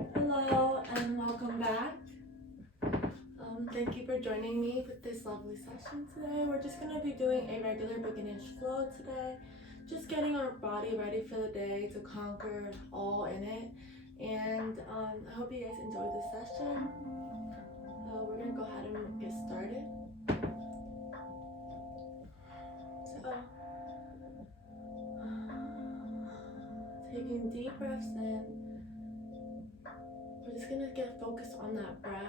Hello and welcome back. Thank you for joining me with this lovely session today. We're just going to be doing a regular beginner's flow today. Just getting our body ready for the day to conquer all in it. And I hope you guys enjoyed this session. We're going to go ahead and get started. So, taking deep breaths in. We're just going to get focused on that breath.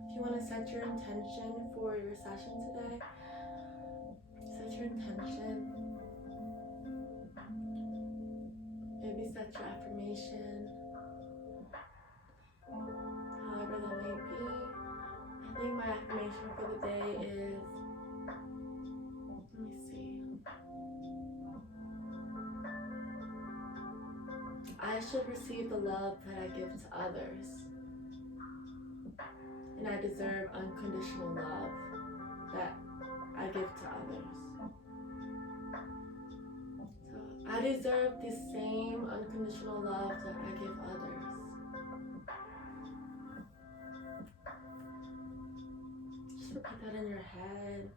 If you want to set your intention for your session today, set your intention. Maybe set your affirmation, however that may be. I think my affirmation for the day is, let me see. I should receive the love that I give to others. And I deserve unconditional love that I give to others. So I deserve the same unconditional love that I give others. Just repeat that in your head.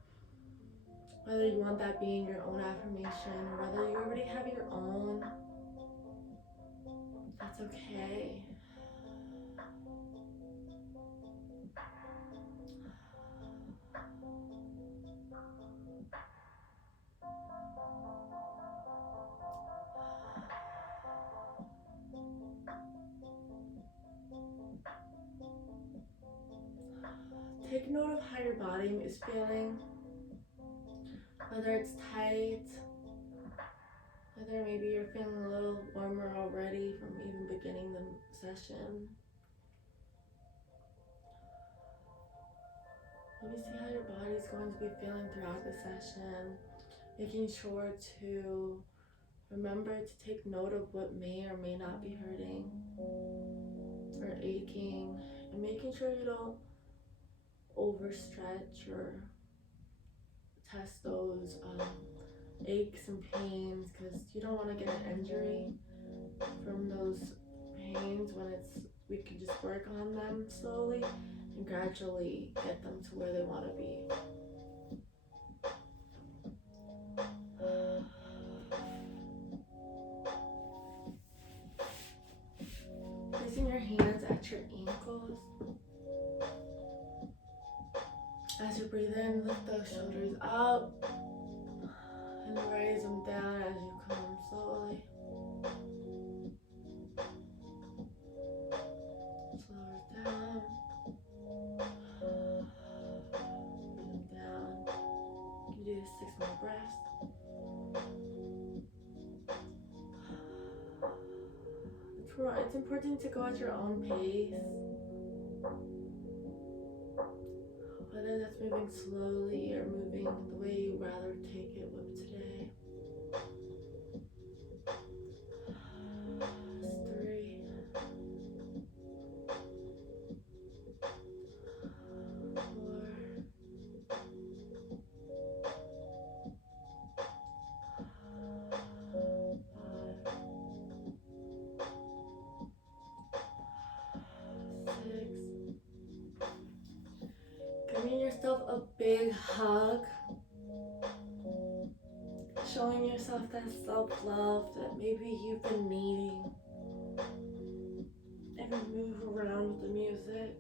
Whether you want that being your own affirmation or whether you already have your own, that's okay. Take note of how your body is feeling, whether it's tight, whether maybe you're feeling a little warmer already from even beginning the session. Maybe see how your body's going to be feeling throughout the session, making sure to remember to take note of what may or may not be hurting or aching, and making sure you don't overstretch or test those aches and pains, because you don't want to get an injury from those pains when we can just work on them slowly and gradually get them to where they want to be. Placing your hands at your ankles. As you breathe in, lift those shoulders up and raise them down as you come slowly. Slow down. Breathe them down. You do this 6 more breaths. It's important to go at your own pace. Whether that's moving slowly or moving the way you'd rather take it with today. 3. 4. 5. 6. Giving yourself a big hug. Showing yourself that self-love that maybe you've been needing. And move around with the music.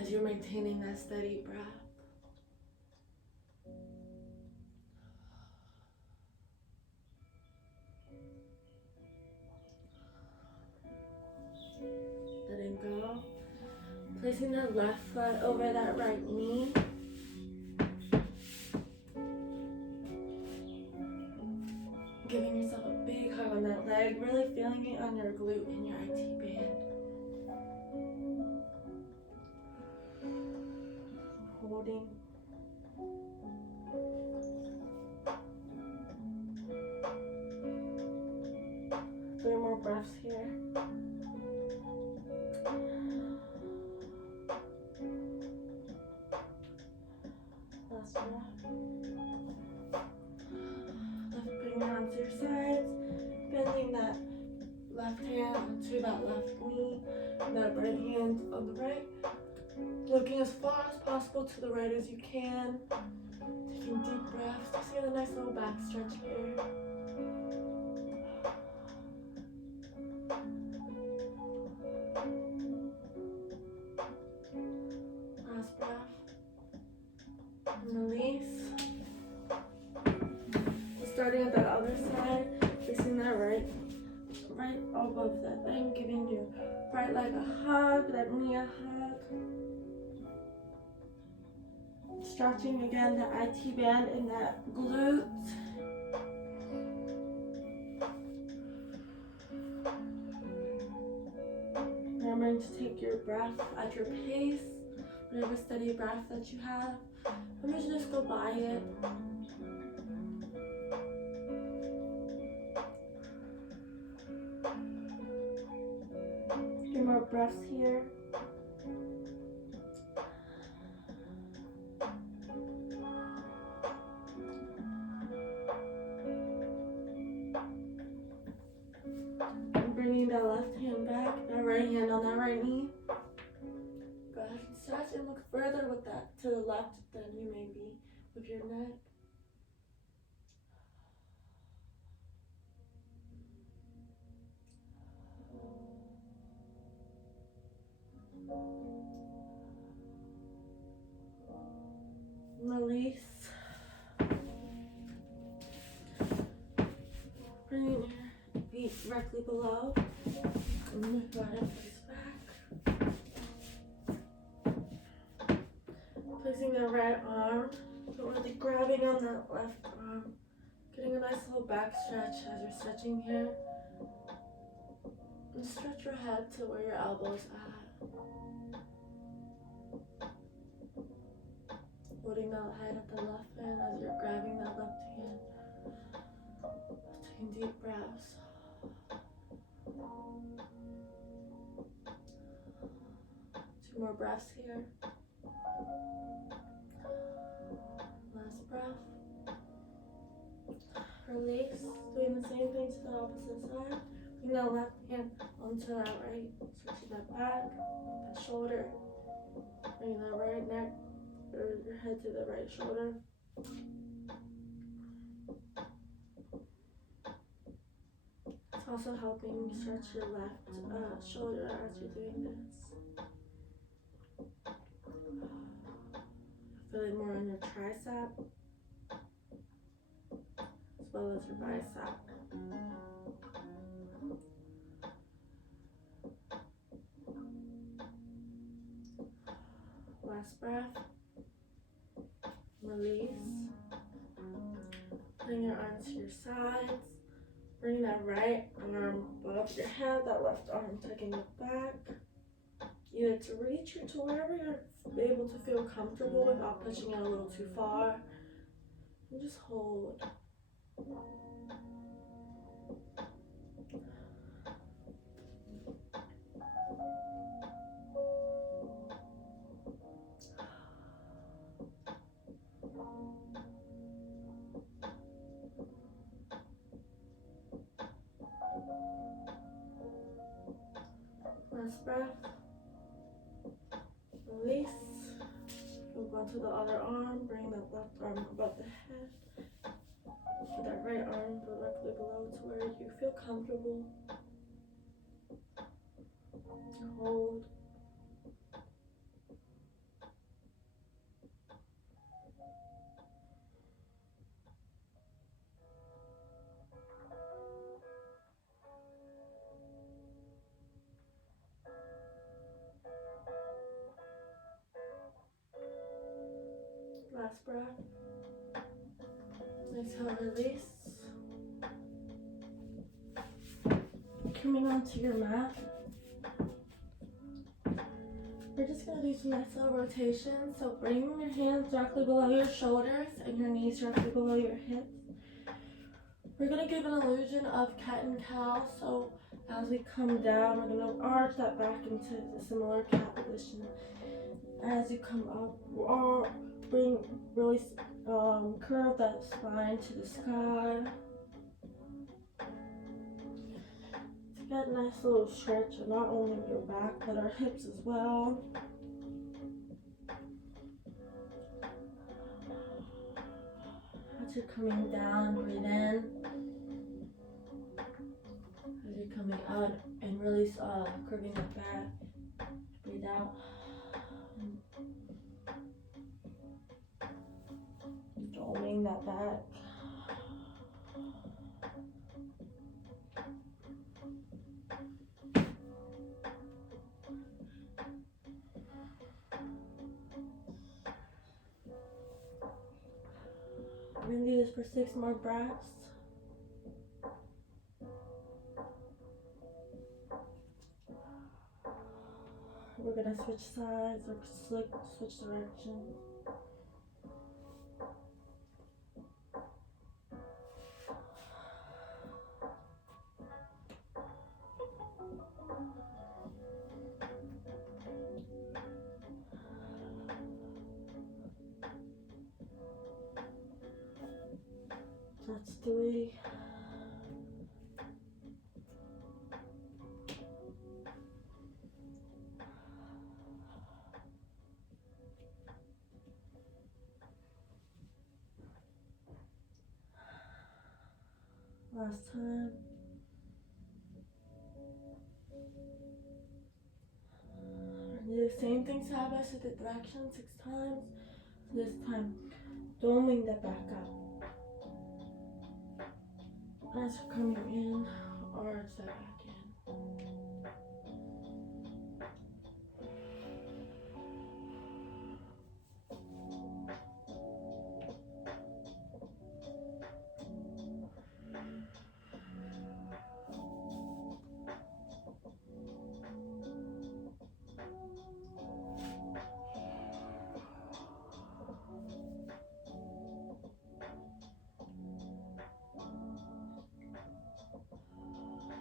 As you're maintaining that steady breath. Letting go. Placing that left foot over that right knee. Giving yourself a big hug on that leg, really feeling it on your glute and your IT band. Holding. Three more breaths here. Last one. Bring your arms to your sides, bending that left hand onto that left knee, that right hand on the right. Looking as far as possible to the right as you can. Taking deep breaths. Just get a nice little back stretch here. Last breath. And release. Starting at the other side, facing that right above that thing, giving your right leg a hug, that knee a hug. Stretching again the IT band in that glute. Remembering to take your breath at your pace, whatever steady breath that you have. Remember to just go by it. A few more breaths here. Bringing that left hand back, that right hand on that right knee. Go ahead and stretch and look further with that to the left than you may be with your neck. Release. Bringing your feet directly below. And then go ahead and face back. Placing the right arm, but really grabbing on that left arm. Getting a nice little back stretch as you're stretching here. And stretch your head to where your elbows are. Holding that head at the left hand as you're grabbing that left hand. Taking deep breaths. Two more breaths here. Last breath. Release. Doing the same thing to the opposite side. Bring that left hand onto that right. Switching that back, that shoulder. Bring that right neck, or your head to the right shoulder. It's also helping stretch your left shoulder as you're doing this. Feel it more on your tricep as well as your bicep. Last breath. Release. Bring your arms to your sides. Bring that right arm above your head, that left arm taking it back. Either to reach or to wherever you're able to feel comfortable without pushing it a little too far. And just hold. Last breath. Release. Move on to the other arm. Bring that left arm above the head. Put that right arm directly below to where you feel comfortable. Hold. Last breath. Exhale, release. Coming onto your mat. We're just going to do some nice little rotations. So bringing your hands directly below your shoulders and your knees directly below your hips. We're going to give an illusion of cat and cow. So as we come down, we're going to arch that back into the similar cat position. As you come up, or bring really curve that spine to the sky. To get a nice little stretch of not only your back but our hips as well. As you're coming down, breathe in. As you're coming out and release, curving that back, breathe out. Doming that back. We're going to do this for 6 more breaths. We're going to switch sides or switch directions. That's 3. Last time. Do the same thing side by side direction 6 times. This time, doming the back up. As you're coming in, or step back in.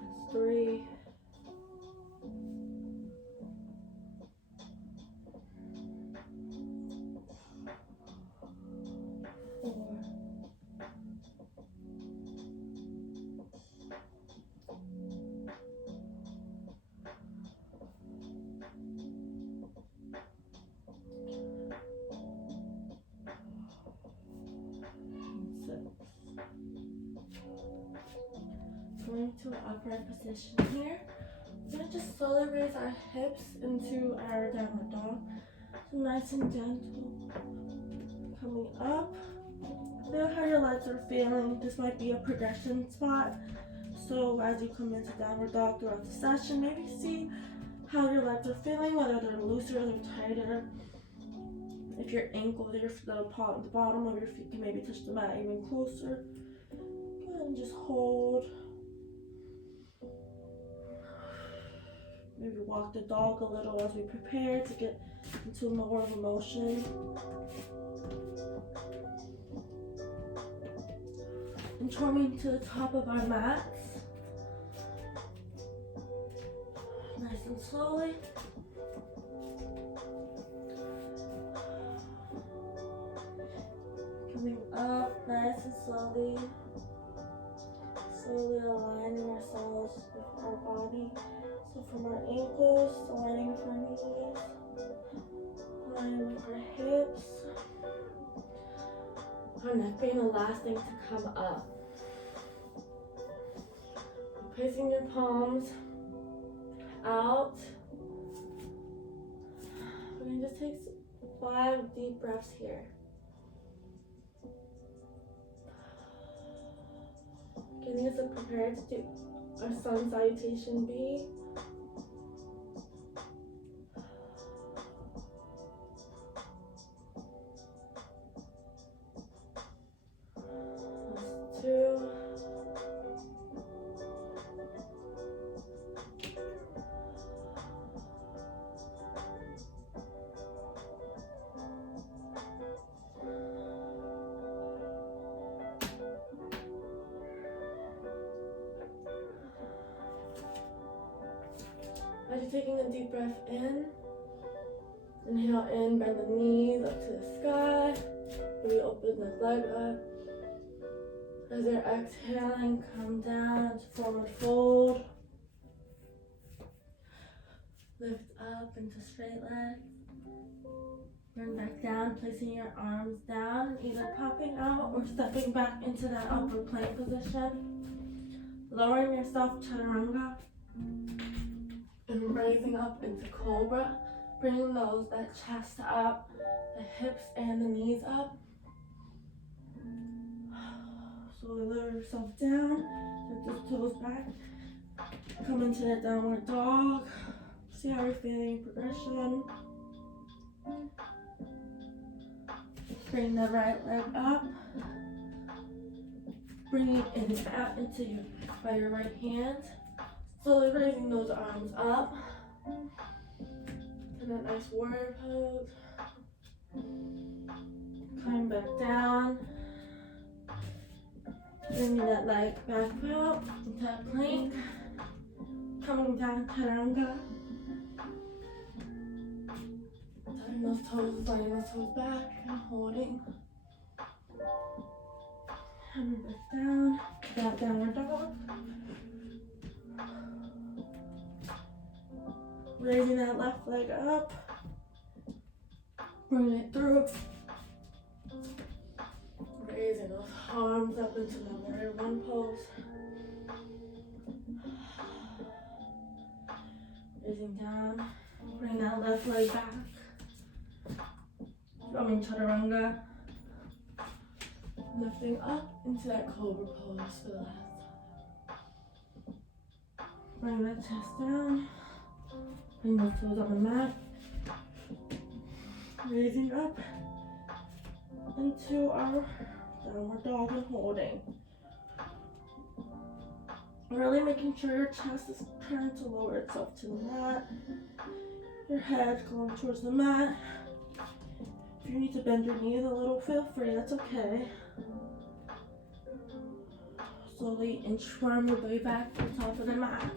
That's 3. 4. 6. Going to an upright position here. We're going to just slowly raise our hips into our downward dog. So nice and gentle. Coming up. Feel how your legs are feeling. This might be a progression spot. So as you come into downward dog throughout the session, maybe see how your legs are feeling, whether they're looser or tighter. If your ankles, the bottom of your feet can maybe touch the mat even closer. Go ahead and just hold. Maybe walk the dog a little as we prepare to get into more of a motion. And coming to the top of our mats. Nice and slowly. Coming up nice and slowly. Slowly aligning ourselves with our body. So from our ankles, aligning with our knees, aligning with our hips. Our neck being the last thing to come up. Placing your palms out. We're going to just take 5 deep breaths here. Getting us prepared to do our sun salutation B. That's 2. As you're taking a deep breath in, inhale in, bend the knees up to the sky. slowly open the leg up. As you're exhaling, come down into forward fold. Lift up into straight legs. Bring back down, placing your arms down, either popping out or stepping back into that upper plank position. Lowering yourself, chaturanga, and raising up into cobra. Bringing that chest up, the hips and the knees up. Slowly lower yourself down, tuck those toes back. Come into that downward dog. See how you're feeling progression. Bring the right leg up. Bring it in and out by your right hand. Slowly raising those arms up. And a nice warrior pose. Coming back down. Bringing that leg back out into that plank. Coming down, chaturanga. Tucking those toes, sliding those toes back and holding. Coming back down, that downward dog. Raising that left leg up. Bring it through. Raising those arms up into the warrior one pose. Raising down. Bring that left leg back. Coming chaturanga. Lifting up into that cobra pose to the left. Bring that chest down. Bring those toes on the mat. Raising up into our downward dog and holding. Really making sure your chest is trying to lower itself to the mat. Your head going towards the mat. If you need to bend your knees a little, feel free, that's okay. Slowly inchworm your way back to the top of the mat.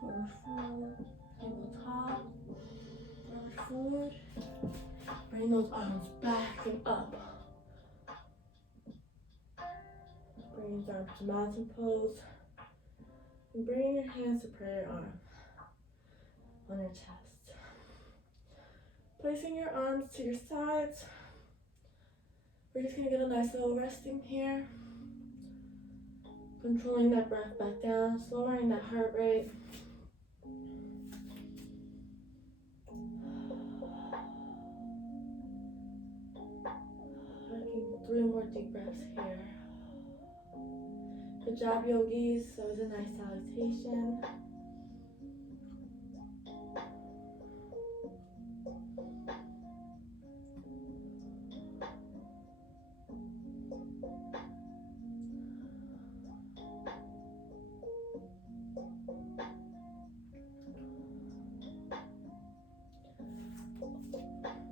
Forward fold, tabletop, forward forward. Bring those arms back and up. Bring your arms to mountain pose. And bring your hands to prayer arm on your chest. Placing your arms to your sides. We're just gonna get a nice little resting here. Controlling that breath back down, lowering that heart rate. Taking 3 more deep breaths here. Good job, yogis. That was a nice salutation.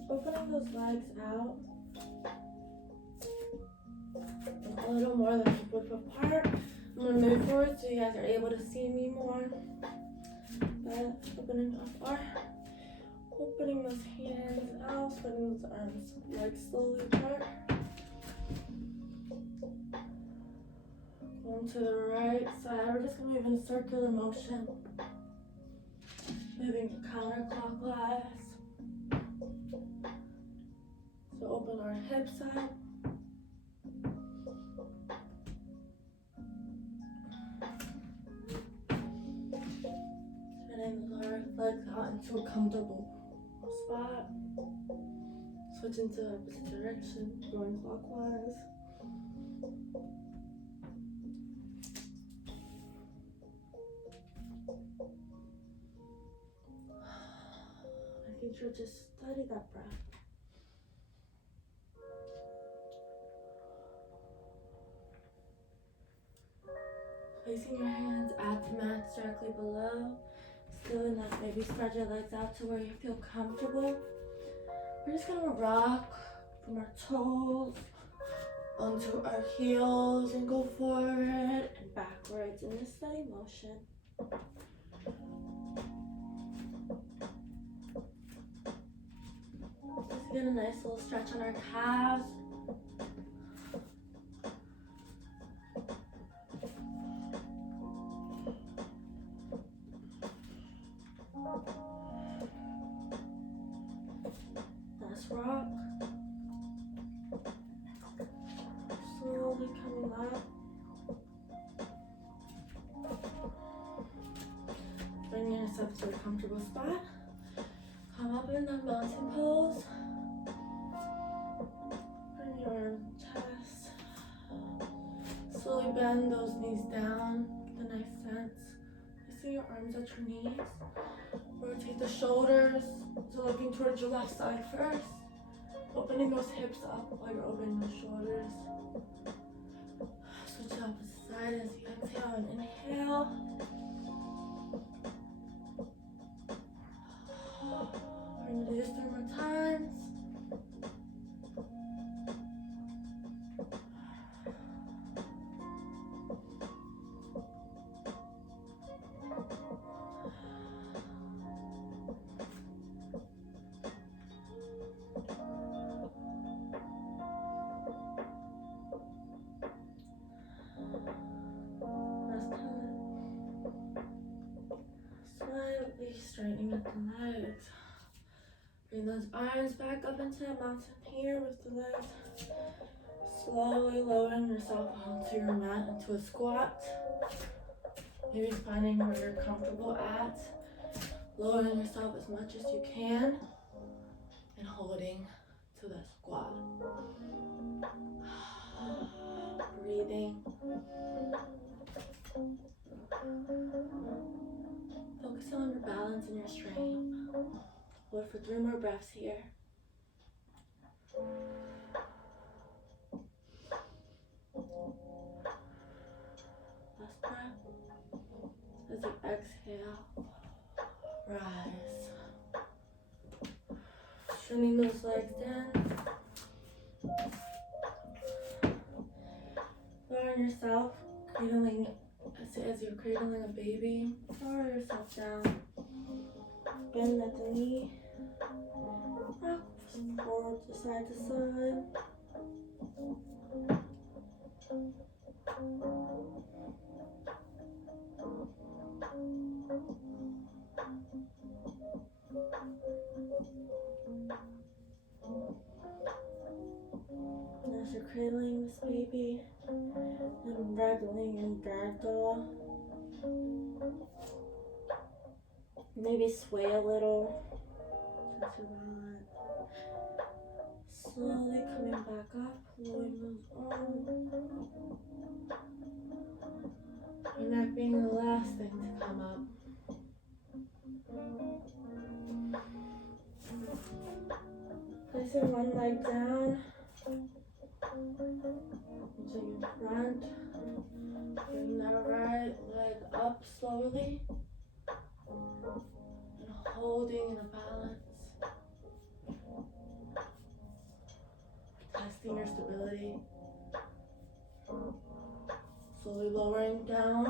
Opening those legs out a little more than hip width apart. I'm going to move forward so you guys are able to see me more. But opening those hands out, spreading those arms, legs slowly apart. Going to the right side, we're just going to move in circular motion. Moving counterclockwise. So open our hips up. Spreading our legs out into a comfortable spot. Switch into opposite direction, going clockwise. Making sure to study that breath. Placing your hands at the mat directly below. Still enough, maybe spread your legs out to where you feel comfortable. We're just gonna rock from our toes onto our heels and go forward and backwards in a steady motion. to get a nice little stretch on our calves. Let's rock. Slowly coming up. Bring yourself to a comfortable spot. Come up in the mountain pose. Bring your arm to the chest. Slowly bend those knees down. Get a nice sense. Placing your arms at your knees. Rotate the shoulders. So looking towards your left side first. Opening those hips up while you're opening those shoulders. Switch to the opposite side as you exhale and inhale. We're going to do this 3 more times. Slightly straightening up the legs. Bring those arms back up into the mountain here with the legs. Slowly lowering yourself onto your mat into a squat. Maybe finding where you're comfortable at. Lowering yourself as much as you can. And holding to that squat. Breathing. Focusing on your balance and your strength. Hold for 3 more breaths here. Last breath. As you exhale, rise. Stringing those legs in. Lowering yourself, cradling as you're cradling a baby. Lower yourself down. Bend at the knee. Rock forward to side to side. And as you're cradling this baby and wriggling in ragdoll, maybe sway a little. That's about it. Slowly coming back up, pulling those arms. Your neck being the last thing to come up. Placing one leg down. Reaching in front. Bring that right leg up slowly. And holding in a balance. Testing your stability. Slowly lowering down.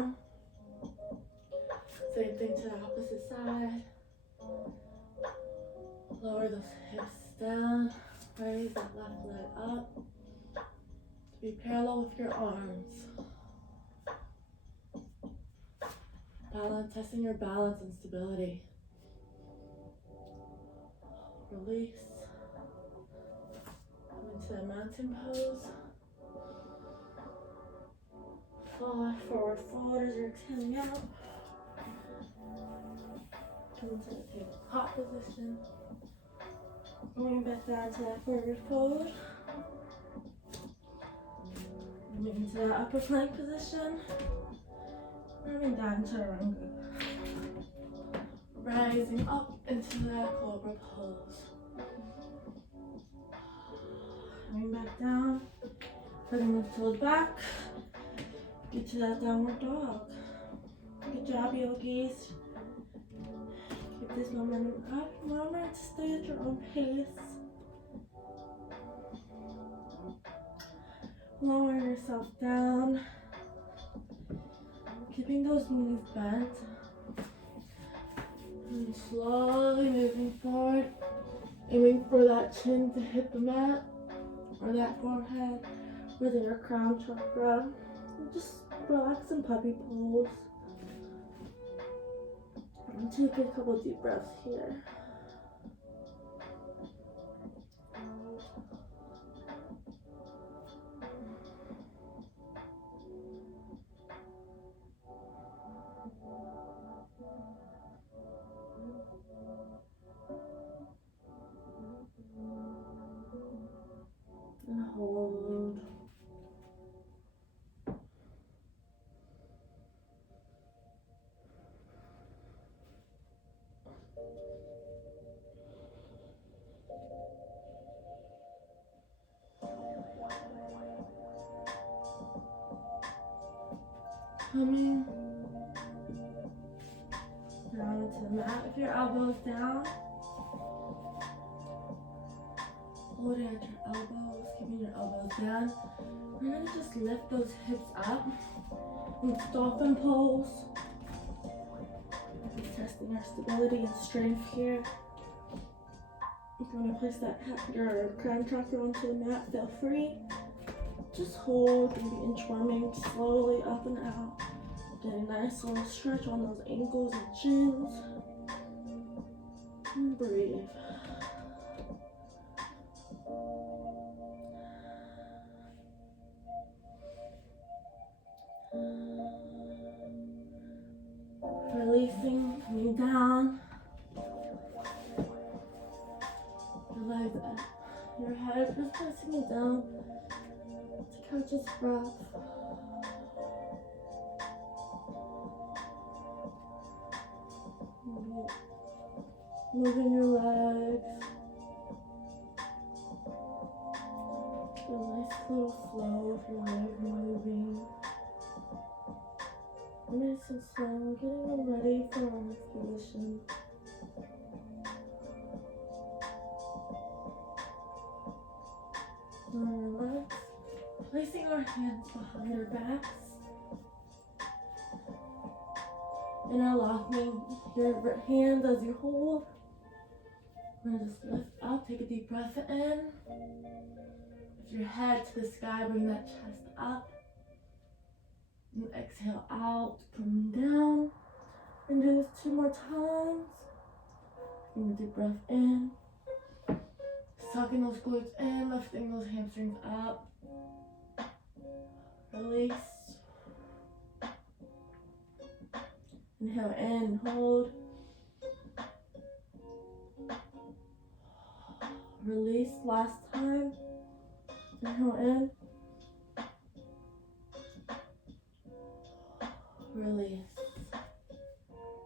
Same thing to the opposite side. Lower those hips down. Raise that left leg up. To be parallel with your arms. Balance, testing your balance and stability. Release. Into the mountain pose. Forward fold as you're exhaling out. Come into the tabletop position. Moving back down to that forward fold. Moving to that upper plank position. Moving down to chaturanga. Rising up into that cobra pose. Coming back down. Putting the toes back. Get to that downward dog. Good job, yogis. Keep this momentum up. Remember to stay at your own pace. Lowering yourself down. Keeping those knees bent. And slowly moving forward. Aiming for that that chin to hit the mat, or that forehead, within your crown chakra. And just relax in puppy pose. And take a couple deep breaths here. And hold. Coming down to the mat with your elbows down. Holding at your elbows, keeping your elbows down. We're going to just lift those hips up in dolphin pose. Testing our stability and strength here. If you want to place your crown chakra onto the mat, feel free. Just hold and be inchworming slowly up and out. Get a nice little stretch on those ankles and shins. And breathe. Releasing, coming down. Your legs up. Your head, just pressing it down to catch its breath. Moving your legs. A nice little flow of your legs moving. Nice and slow, getting ready for our next position. Relax. Placing our hands behind our backs. Interlocking your hands as you hold. We're gonna just lift up, take a deep breath in. Lift your head to the sky, bring that chest up. And exhale out, coming down. And do this 2 more times. Taking a deep breath in. Sucking those glutes in, lifting those hamstrings up. Release. Inhale in, hold. Release, last time. Inhale in. Release.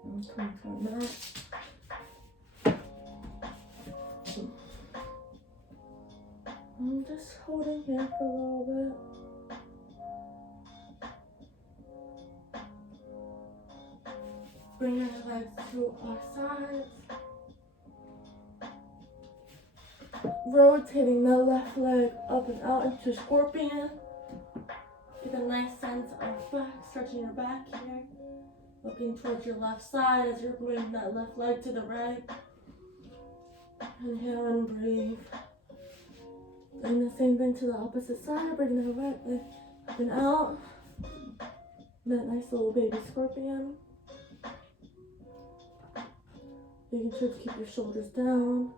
And come to our mat. I'm just holding here for a little bit. Bring your legs to our sides. Rotating the left leg up and out into scorpion. Get a nice sense of back, stretching your back here. Looking towards your left side as you're bringing that left leg to the right. Inhale and breathe. And the same thing to the opposite side. Bring the right leg up and out. That nice little baby scorpion. Making sure to keep your shoulders down.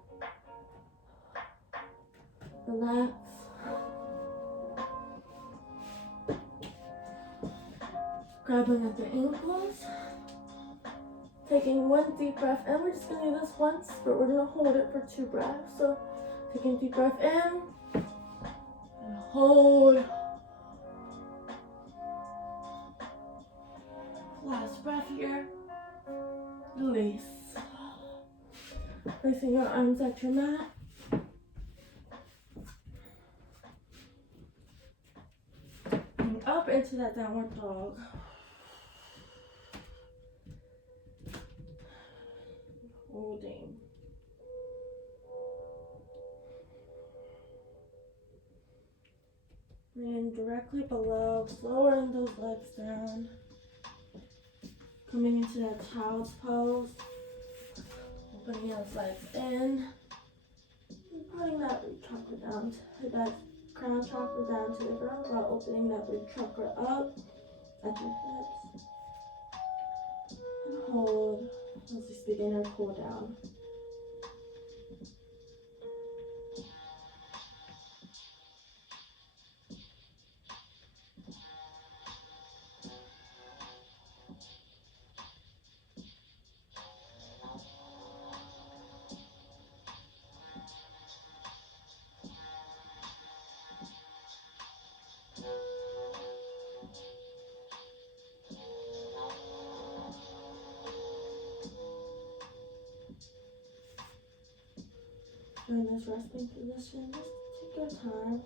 Relax. Grabbing at the ankles. Taking 1 deep breath in. We're just going to do this once, but we're going to hold it for 2 breaths. So taking a deep breath in. And hold. Last breath here. Release. Placing your arms at your mat. And up into that downward dog. Holding. And directly below, lowering those legs down. Coming into that child's pose. Opening those legs in. And pulling that root chakra down, to that crown chakra down to the ground while opening that root chakra up at your hips. And hold as we begin our cool down. In this resting position, just take your time.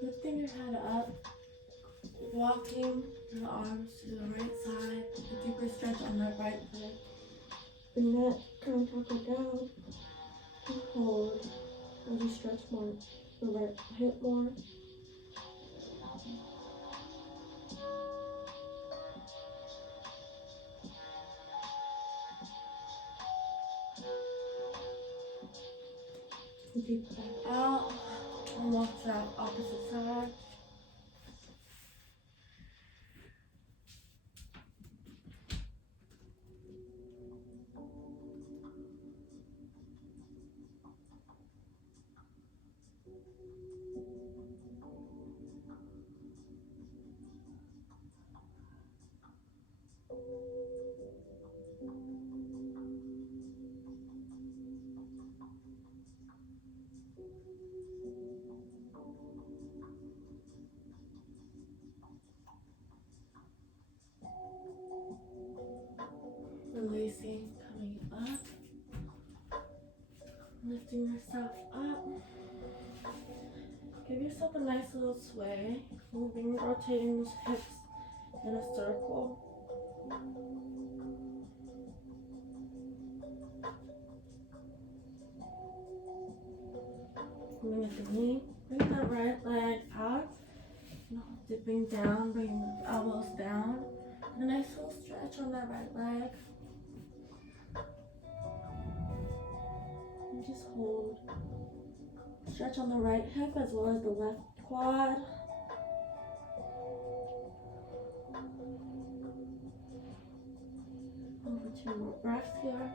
Lifting your head up, walking your arms to the right side, a deeper stretch on that right leg. Bring that crown chakra down and hold as you stretch more the right hip more. Deep breath out and walk to that opposite side. Releasing, coming up, lifting yourself up. Give yourself a nice little sway, moving, rotating those hips in a circle. Coming at the knee, bring that right leg out, dipping down, bringing the elbows down. A nice little stretch on that right leg. And just hold. Stretch on the right hip as well as the left quad. Over 2 more breaths here.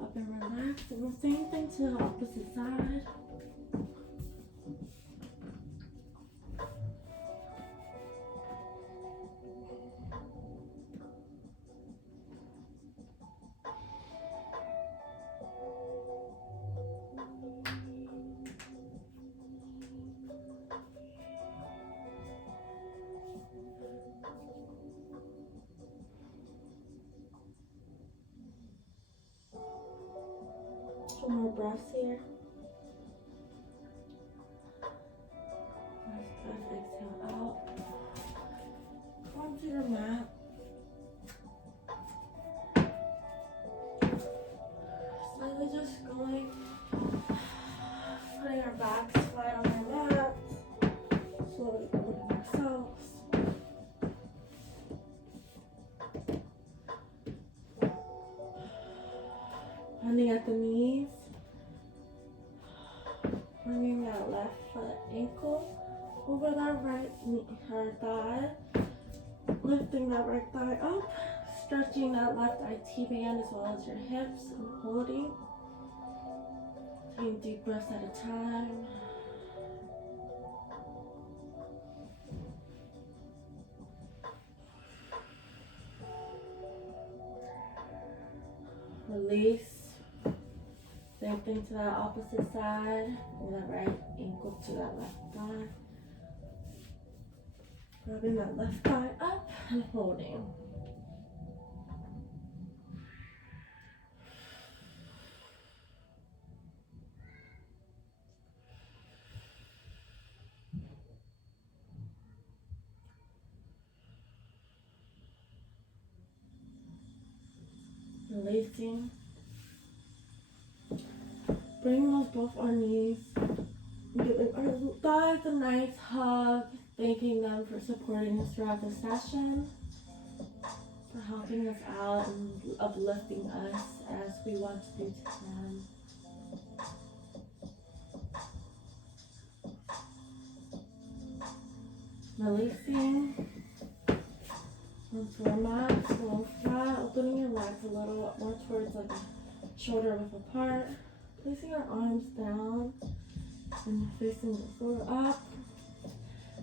Up and relax. And the same thing to the opposite side. Some more breaths here. Nice breath, exhale out. Onto your mat. Slowly just going, putting our backs flat on our mat. Slowly opening ourselves. Bending at the knees. Bringing that left foot ankle over that right knee or thigh. Lifting that right thigh up. Stretching that left IT band as well as your hips and holding. Taking deep breaths at a time. Release. Same thing to that opposite side. Bring that right ankle to that left thigh. Grabbing that left thigh up and holding. Releasing. bring those both our knees, giving our thighs a nice hug, thanking them for supporting us throughout the session, for helping us out and uplifting us as we want to do to them. Releasing onto our mat, slow flat, opening your legs a little more towards like a shoulder width apart, placing our arms down and facing the floor up.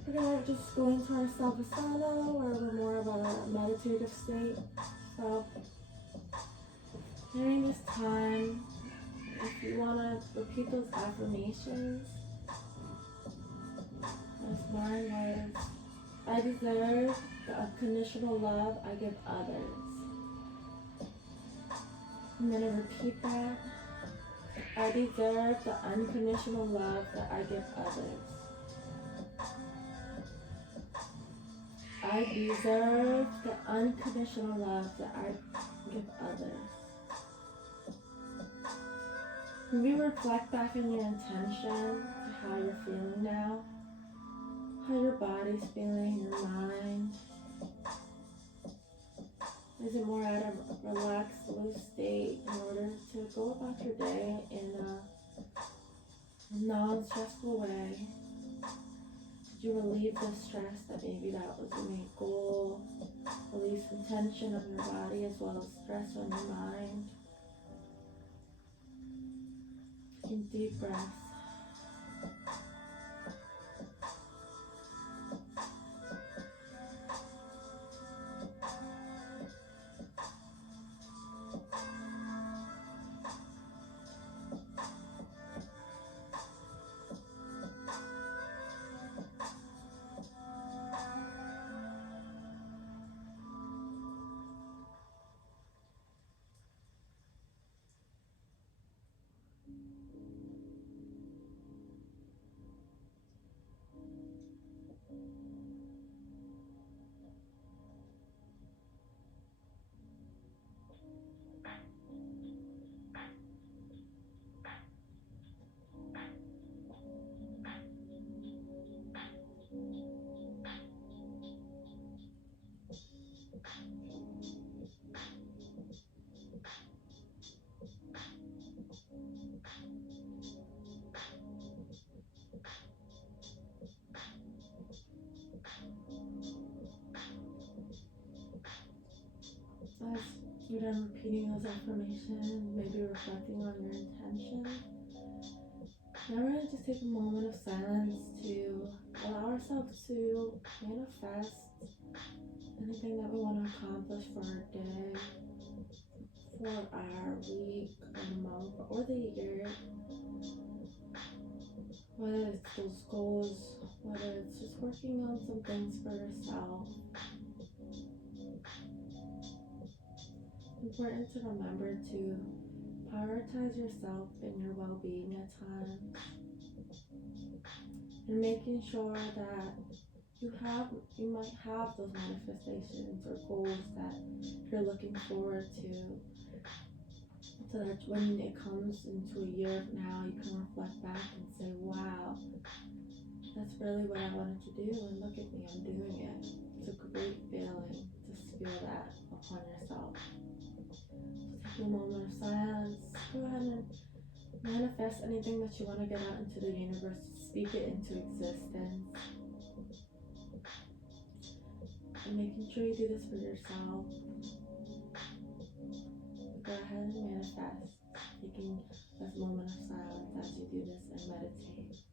We're gonna just go into our Shavasana, where we're more of a meditative state. So during this time, if you wanna repeat those affirmations, as mine was, I deserve the unconditional love I give others. I'm gonna repeat that. I deserve the unconditional love that I give others. I deserve the unconditional love that I give others. Maybe reflect back on your intention to how you're feeling now, how your body's feeling, your mind. Is it more at a relaxed, loose state in order to go about your day in a non-stressful way? Did you relieve the stress that maybe that was your main goal? Release some tension on your body as well as stress on your mind. Taking deep breaths. As you're done repeating those affirmations, maybe reflecting on your intention, now we're going to just take a moment of silence to allow ourselves to manifest anything that we want to accomplish for our day, for our week, or month, or the year. Whether it's those goals, whether it's just working on some things for yourself. Important to remember to prioritize yourself and your well-being at times, and making sure that you might have those manifestations or goals that you're looking forward to, so that when it comes into a year from now, you can reflect back and say, wow, that's really what I wanted to do, and look at me, I'm doing it. It's a great feeling to feel that upon yourself. Take a moment of silence. Go ahead and manifest anything that you want to get out into the universe. Speak it into existence. And making sure you do this for yourself. Go ahead and manifest. Taking this moment of silence as you do this and meditate.